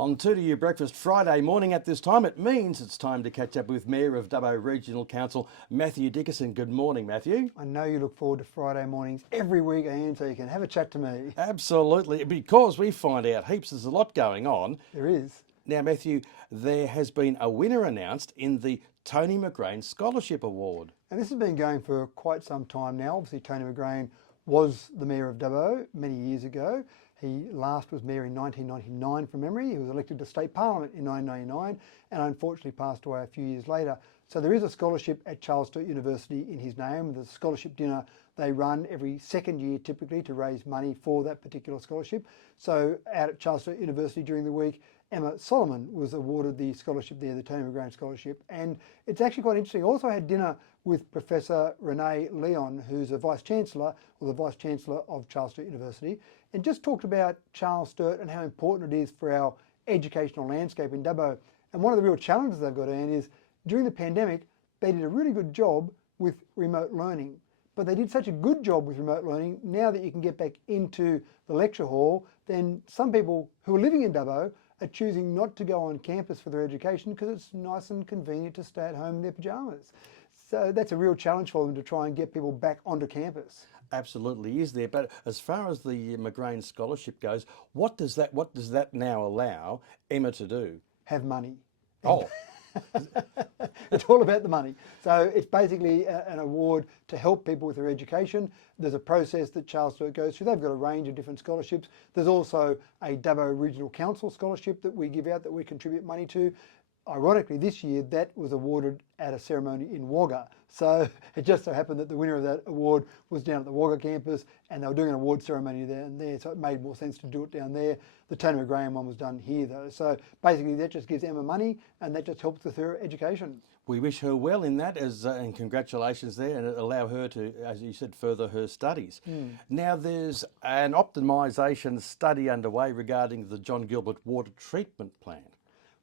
On 2 to You Breakfast Friday morning at this time, it means it's time to catch up with Mayor of Dubbo Regional Council, Matthew Dickerson. Good morning, Matthew. I know you look forward to Friday mornings every week, Ian, so you can have a chat to me. Absolutely, because we find out heaps, there's a lot going on. There is. Now, Matthew, there has been a winner announced in the Tony McGrain Scholarship Award. And this has been going for quite some time now. Obviously, Tony McGrain was the Mayor of Dubbo many years ago. He last was Mayor in 1999 from memory. He was elected to State Parliament in 1999 and unfortunately passed away a few years later. So there is a scholarship at Charles Sturt University in his name. There's a scholarship dinner they run every second year typically to raise money for that particular scholarship. So out at Charles Sturt University during the week, Emma Solomon was awarded the scholarship there, the Tony McGrain Scholarship. And it's actually quite interesting. I also had dinner with Professor Renee Leon, who's a Vice-Chancellor, or the Vice-Chancellor of Charles Sturt University, and just talked about Charles Sturt and how important it is for our educational landscape in Dubbo. And one of the real challenges they've got, Ian, is during the pandemic, they did a really good job with remote learning. But they did such a good job with remote learning, now that you can get back into the lecture hall, then some people who are living in Dubbo are choosing not to go on campus for their education because it's nice and convenient to stay at home in their pyjamas. So that's a real challenge for them to try and get people back onto campus. Absolutely is there. But as far as the McGrain Scholarship goes, what does that now allow Emma to do? Have money. Oh. It's all about the money. So it's basically an award to help people with their education. There's a process that Charles Sturt goes through. They've got a range of different scholarships. There's also a Dubbo Regional Council scholarship that we give out, that we contribute money to. Ironically, this year that was awarded at a ceremony in Wagga. So it just so happened that the winner of that award was down at the Wagga campus and they were doing an award ceremony there, so it made more sense to do it down there. The Tony McGrain one was done here though. So basically that just gives Emma money and that just helps with her education. We wish her well in that, and congratulations there, and allow her to, as you said, further her studies. Now there's an optimisation study underway regarding the John Gilbert water treatment plant.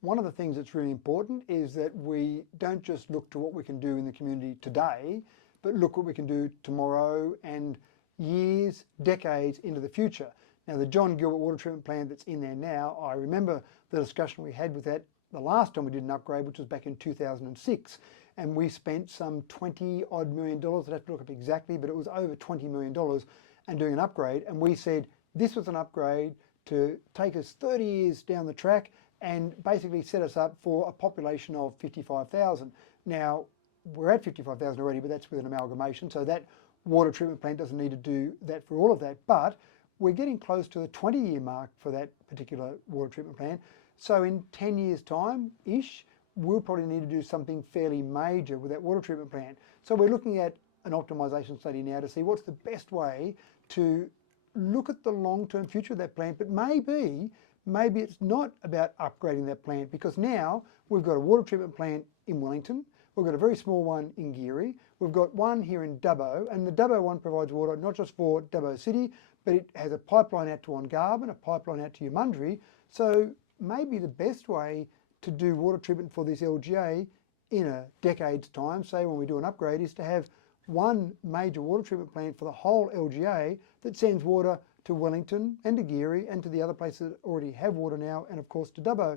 One of the things that's really important is that we don't just look to what we can do in the community today, but look what we can do tomorrow and years, decades into the future. Now the John Gilbert water treatment plant that's in there now, I remember the discussion we had with that the last time we did an upgrade, which was back in 2006. And we spent some $20 odd million, I'd have to look up exactly, but it was over $20 million and doing an upgrade. And we said this was an upgrade to take us 30 years down the track and basically set us up for a population of 55,000. Now, we're at 55,000 already, but that's with an amalgamation, so that water treatment plant doesn't need to do that for all of that, but we're getting close to the 20-year mark for that particular water treatment plant. So in 10 years' time-ish, we'll probably need to do something fairly major with that water treatment plant. So we're looking at an optimisation study now to see what's the best way to look at the long-term future of that plant, but maybe it's not about upgrading that plant, because now we've got a water treatment plant in Wellington, we've got a very small one in Geary, we've got one here in Dubbo, and the Dubbo one provides water not just for Dubbo City, but it has a pipeline out to Ongarb and a pipeline out to Umundry. So maybe the best way to do water treatment for this LGA in a decade's time, say when we do an upgrade, is to have one major water treatment plant for the whole LGA that sends water to Wellington and to Geary and to the other places that already have water now, and of course to Dubbo.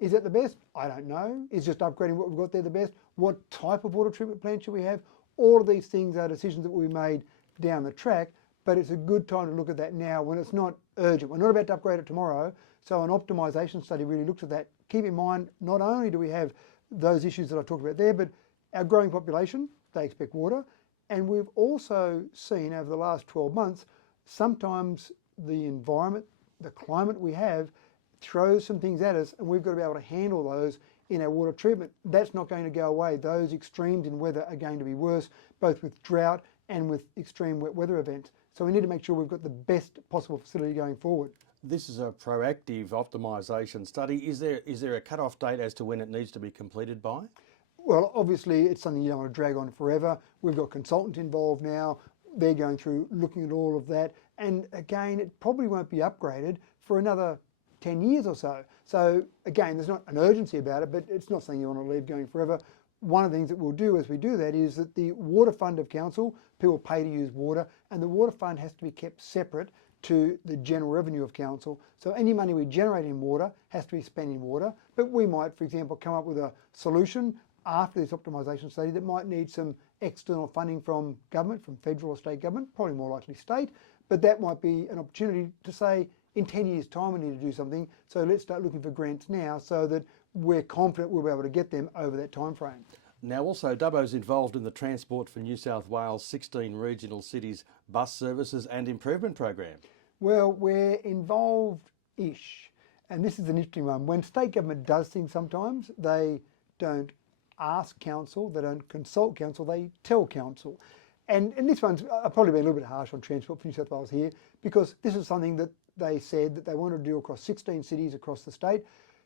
Is that the best? I don't know. Is just upgrading what we've got there the best? What type of water treatment plant should we have? All of these things are decisions that will be made down the track, but it's a good time to look at that now when it's not urgent. We're not about to upgrade it tomorrow, so an optimisation study really looks at that. Keep in mind, not only do we have those issues that I talked about there, but our growing population, they expect water, and we've also seen over the last 12 months, sometimes the environment, the climate we have, throws some things at us and we've got to be able to handle those in our water treatment. That's not going to go away. Those extremes in weather are going to be worse, both with drought and with extreme wet weather events. So we need to make sure we've got the best possible facility going forward. This is a proactive optimisation study. Is there a cut-off date as to when it needs to be completed by? Well, obviously it's something you don't want to drag on forever. We've got consultants involved now. They're going through looking at all of that. And again, it probably won't be upgraded for another 10 years or so. So again, there's not an urgency about it, but it's not something you want to leave going forever. One of the things that we'll do as we do that is that the water fund of council, people pay to use water, and the water fund has to be kept separate to the general revenue of council. So any money we generate in water has to be spent in water, but we might, for example, come up with a solution after this optimisation study that might need some external funding from government, from federal or state government, probably more likely state, but that might be an opportunity to say, in 10 years' time we need to do something, so let's start looking for grants now so that we're confident we'll be able to get them over that time frame. Now also Dubbo's involved in the Transport for New South Wales 16 regional cities bus services and improvement program. Well, we're involved-ish, and this is an interesting one. When state government does things sometimes, they don't ask council, they don't consult council, they tell council. And this one's probably been a little bit harsh on Transport for New South Wales here, because this is something that they said that they wanted to do across 16 cities across the state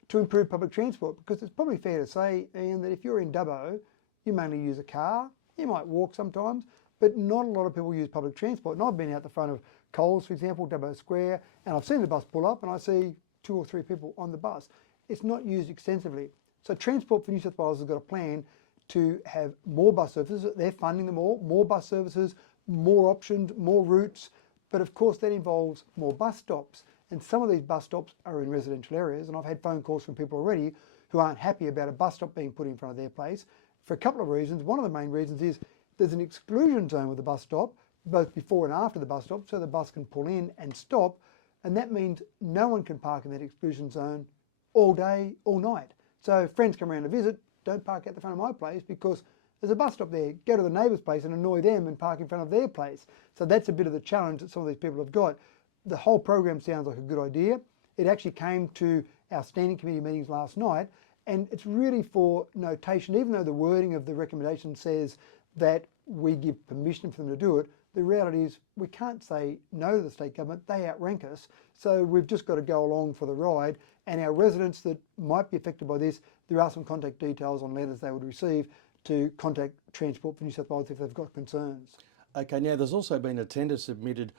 to improve public transport, because it's probably fair to say, Ian, that if you're in Dubbo, you mainly use a car, you might walk sometimes, but not a lot of people use public transport. And I've been out the front of Coles, for example, Dubbo Square, and I've seen the bus pull up and I see 2 or 3 people on the bus. It's not used extensively. So Transport for New South Wales has got a plan to have more bus services. They're funding them all, more bus services, more options, more routes, but of course that involves more bus stops. And some of these bus stops are in residential areas, and I've had phone calls from people already who aren't happy about a bus stop being put in front of their place for a couple of reasons. One of the main reasons is there's an exclusion zone with the bus stop, both before and after the bus stop, so the bus can pull in and stop, and that means no one can park in that exclusion zone all day, all night. So friends come around to visit, don't park at the front of my place because there's a bus stop there. Go to the neighbour's place and annoy them and park in front of their place. So that's a bit of the challenge that some of these people have got. The whole program sounds like a good idea. It actually came to our standing committee meetings last night, and it's really for notation. Even though the wording of the recommendation says that we give permission for them to do it, the reality is we can't say no to the state government. They outrank us. So we've just got to go along for the ride. And our residents that might be affected by this, there are some contact details on letters they would receive to contact Transport for New South Wales if they've got concerns. Okay, now there's also been a tender submitted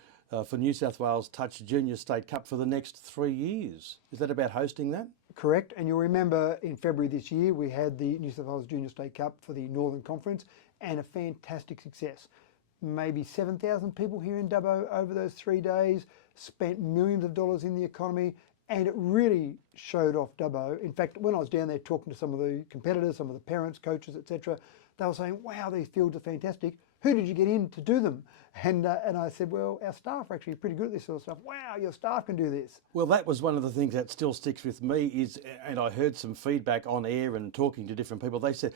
for New South Wales Touch Junior State Cup for the next 3 years. Is that about hosting that? Correct, and you'll remember in February this year we had the New South Wales Junior State Cup for the Northern Conference, and a fantastic success. Maybe 7,000 people here in Dubbo over those 3 days, spent millions of dollars in the economy, and it really showed off Dubbo. In fact, when I was down there talking to some of the competitors, some of the parents, coaches, etc., they were saying, wow, these fields are fantastic. Who did you get in to do them? And I said, well, our staff are actually pretty good at this sort of stuff. Wow, your staff can do this. Well, that was one of the things that still sticks with me is, and I heard some feedback on air and talking to different people, they said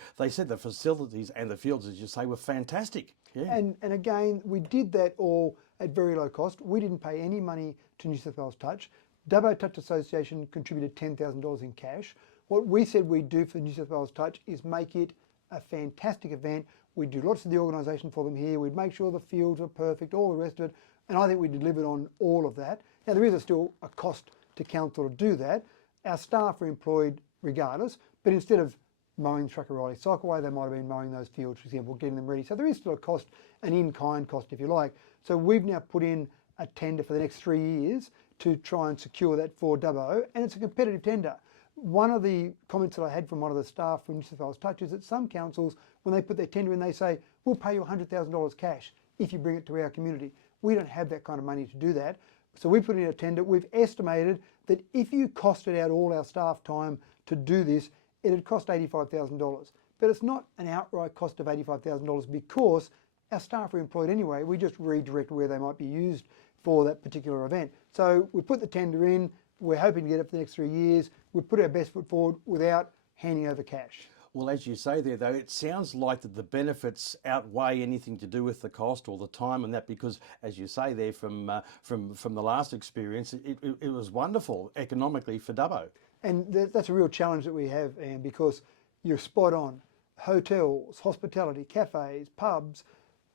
the facilities and the fields, as you say, were fantastic. Yeah. And again, we did that all at very low cost. We didn't pay any money to New South Wales Touch. Dubbo Touch Association contributed $10,000 in cash. What we said we'd do for New South Wales Touch is make it a fantastic event. We'd do lots of the organisation for them here. We'd make sure the fields were perfect, all the rest of it. And I think we delivered on all of that. Now, there is still a cost to council to do that. Our staff are employed regardless, but instead of mowing Truck O'Reilly Cycleway, they might have been mowing those fields, for example, getting them ready. So there is still a cost, an in-kind cost, if you like. So we've now put in a tender for the next 3 years to try and secure that for Dubbo, and it's a competitive tender. One of the comments that I had from one of the staff from New South Wales Touch is that some councils, when they put their tender in, they say, we'll pay you $100,000 cash if you bring it to our community. We don't have that kind of money to do that. So we put in a tender. We've estimated that if you costed out all our staff time to do this, it'd cost $85,000. But it's not an outright cost of $85,000 because our staff are employed anyway. We just redirect where they might be used for that particular event. So we put the tender in. We're hoping to get it for the next 3 years. We've put our best foot forward without handing over cash. Well, as you say there, though, it sounds like that the benefits outweigh anything to do with the cost or the time and that, because, as you say there, from the last experience, it was wonderful economically for Dubbo. And that's a real challenge that we have, Ian, because you're spot on. Hotels, hospitality, cafes, pubs,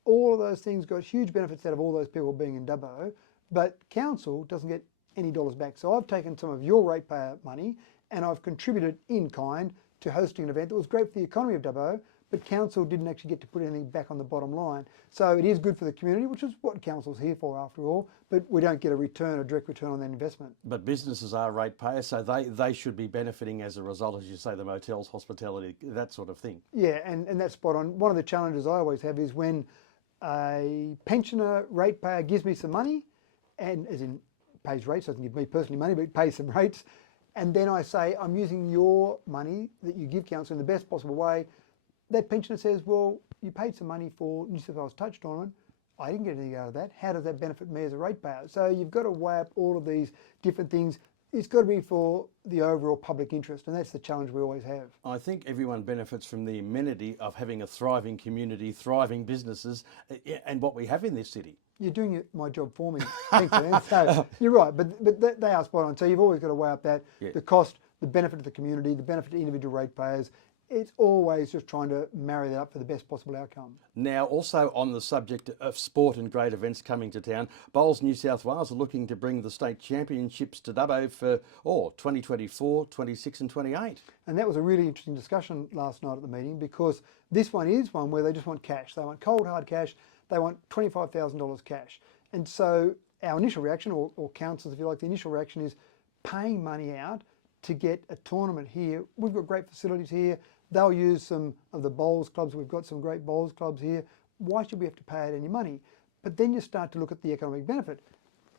all of those things got huge benefits out of all those people being in Dubbo, but council doesn't get any dollars back. So I've taken some of your ratepayer money and I've contributed in kind to hosting an event that was great for the economy of Dubbo, but council didn't actually get to put anything back on the bottom line. So it is good for the community, which is what council's here for after all, but we don't get a direct return on that investment. But businesses are ratepayers, so they should be benefiting as a result, as you say, the motels, hospitality, that sort of thing. Yeah, and that's spot on. One of the challenges I always have is when a pensioner ratepayer gives me some money, and as in pays rates, doesn't give me personally money, but it pays some rates. And then I say, I'm using your money that you give council in the best possible way. That pensioner says, well, you paid some money for New South Wales Touch Tournament. I didn't get anything out of that. How does that benefit me as a ratepayer? So you've got to weigh up all of these different things. It's got to be for the overall public interest, and that's the challenge we always have. I think everyone benefits from the amenity of having a thriving community, thriving businesses, and what we have in this city. You're doing my job for me. Thanks, Iain. So you're right, but they are spot on. So you've always got to weigh up that, the cost, the benefit to the community, the benefit to individual ratepayers. It's always just trying to marry that up for the best possible outcome. Now, also on the subject of sport and great events coming to town, Bowls New South Wales are looking to bring the state championships to Dubbo for 2024, 26 and 28. And that was a really interesting discussion last night at the meeting, because this one is one where they just want cash. They want cold hard cash. They want $25,000 cash. And so our initial reaction, or councils if you like, the initial reaction is paying money out to get a tournament here. We've got great facilities here. They'll use some of the bowls clubs. We've got some great bowls clubs here. Why should we have to pay out any money? But then you start to look at the economic benefit.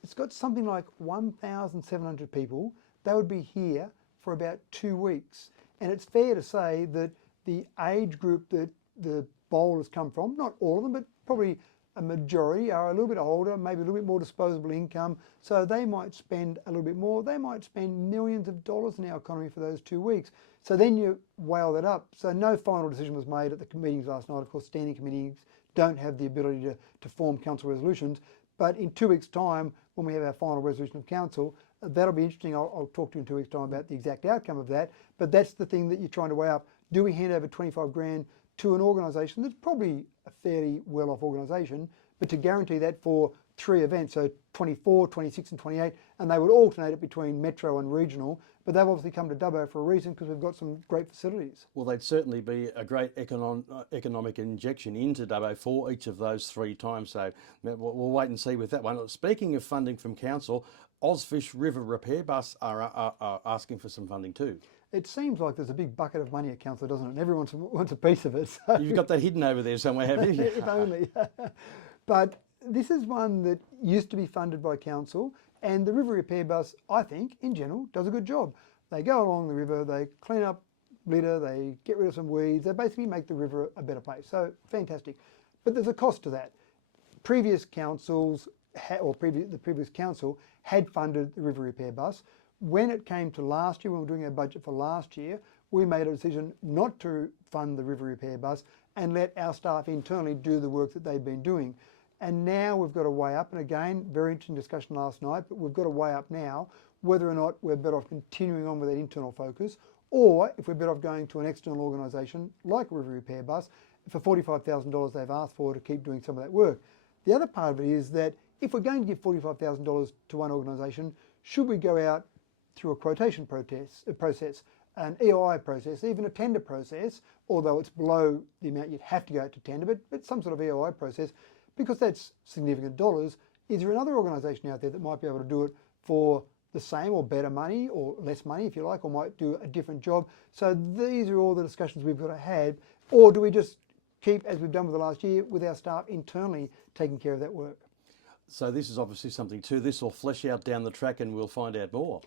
It's got something like 1,700 people. They would be here for about 2 weeks. And it's fair to say that the age group that the bowlers come from, not all of them, but probably a majority are a little bit older, maybe a little bit more disposable income. So they might spend a little bit more. They might spend millions of dollars in our economy for those 2 weeks. So then you weigh that up. So no final decision was made at the meetings last night. Of course, standing committees don't have the ability to form council resolutions. But in 2 weeks' time, when we have our final resolution of council, that'll be interesting. I'll talk to you in 2 weeks' time about the exact outcome of that. But that's the thing that you're trying to weigh up. Do we hand over 25 grand to an organisation that's probably a fairly well-off organisation, but to guarantee that for 3 events, so 24, 26 and 28, and they would alternate it between metro and regional, but they've obviously come to Dubbo for a reason, because we've got some great facilities. Well, they'd certainly be a great economic injection into Dubbo for each of those 3 times, so we'll wait and see with that one. Speaking of funding from council, Ozfish River Repair Bus are asking for some funding too. It seems like there's a big bucket of money at council, doesn't it? And everyone wants a piece of it. So. You've got that hidden over there somewhere, have you? If only. But this is one that used to be funded by council, and the River Repair Bus, I think, in general, does a good job. They go along the river, they clean up litter, they get rid of some weeds, they basically make the river a better place. So fantastic. But there's a cost to that. Previous councils, the previous council had funded the River Repair Bus. When it came to last year, when we were doing our budget for last year, we made a decision not to fund the River Repair Bus and let our staff internally do the work that they've been doing. And now we've got to weigh up, and again, very interesting discussion last night, but we've got to weigh up now whether or not we're better off continuing on with that internal focus, or if we're better off going to an external organisation like River Repair Bus for $45,000 they've asked for to keep doing some of that work. The other part of it is that if we're going to give $45,000 to one organisation, should we go out through a quotation process, an EOI process, even a tender process, although it's below the amount you'd have to go out to tender, but some sort of EOI process, because that's significant dollars. Is there another organisation out there that might be able to do it for the same or better money, or less money if you like, or might do a different job? So these are all the discussions we've got to have. Or do we just keep, as we've done with the last year, with our staff internally taking care of that work? So this is obviously something too. This will flesh out down the track and we'll find out more.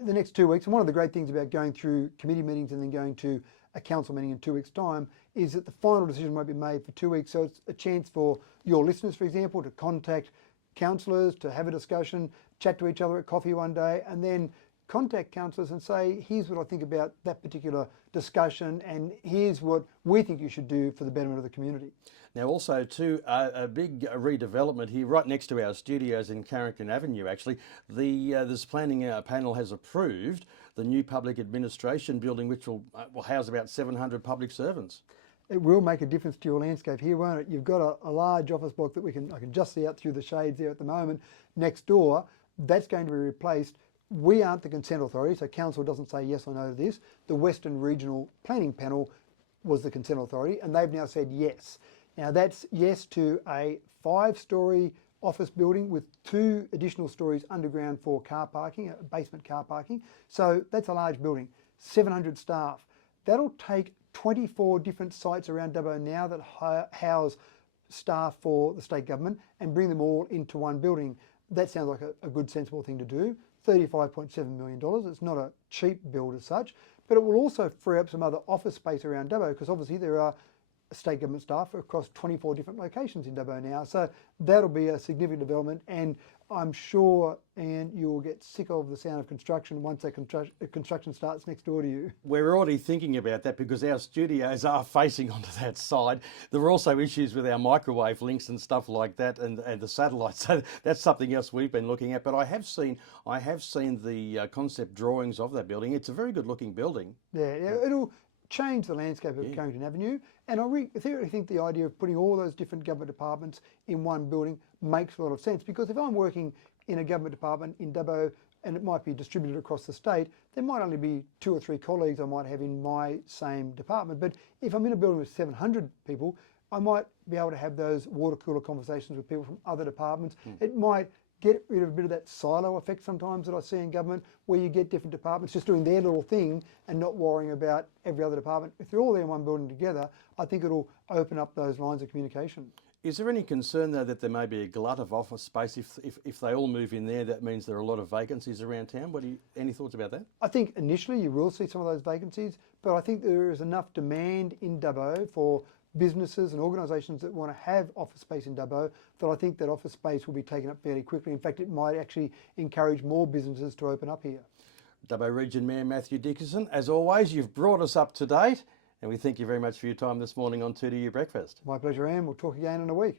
The next 2 weeks, and one of the great things about going through committee meetings and then going to a council meeting in 2 weeks' time is that the final decision won't be made for 2 weeks. So it's a chance for your listeners, for example, to contact councillors, to have a discussion, chat to each other at coffee one day, and then contact councillors and say, here's what I think about that particular discussion, and here's what we think you should do for the betterment of the community. Now also too, a big redevelopment here right next to our studios in Carrington Avenue actually. This planning panel has approved the new public administration building, which will house about 700 public servants. It will make a difference to your landscape here, won't it? You've got a large office block that I can just see out through the shades there at the moment. Next door, that's going to be replaced. We aren't the consent authority, so council doesn't say yes or no to this. The Western Regional Planning Panel was the consent authority, and they've now said yes. Now that's yes to a 5-storey office building with 2 additional stories underground for car parking, basement car parking. So that's a large building, 700 staff. That'll take 24 different sites around Dubbo now that house staff for the state government and bring them all into one building. that sounds like a good, sensible thing to do. $35.7 million. It's not a cheap build as such, but it will also free up some other office space around Dubbo, because obviously there are state government staff across 24 different locations in Dubbo now. So that'll be a significant development, and I'm sure, Ian, you'll get sick of the sound of construction once that construction starts next door to you. We're already thinking about that because our studios are facing onto that side. There are also issues with our microwave links and stuff like that, and the satellites. So that's something else we've been looking at. But I have seen the concept drawings of that building. It's a very good looking building. Yeah, it'll change the landscape of Carrington Avenue, and I theoretically think the idea of putting all those different government departments in one building makes a lot of sense, because if I'm working in a government department in Dubbo and it might be distributed across the state, there might only be 2 or 3 colleagues I might have in my same department. But if I'm in a building with 700 people, I might be able to have those water cooler conversations with people from other departments. It might get rid of a bit of that silo effect sometimes that I see in government, where you get different departments just doing their little thing and not worrying about every other department. If they're all there in one building together, I think it'll open up those lines of communication. Is there any concern, though, that there may be a glut of office space if they all move in there? That means there are a lot of vacancies around town. Any thoughts about that? I think initially you will see some of those vacancies, but I think there is enough demand in Dubbo for businesses and organisations that want to have office space in Dubbo that I think that office space will be taken up fairly quickly. In fact, it might actually encourage more businesses to open up here. Dubbo Region Mayor Matthew Dickinson, as always, you've brought us up to date, and we thank you very much for your time this morning on 2 to You Breakfast. My pleasure, Ian. We'll talk again in a week.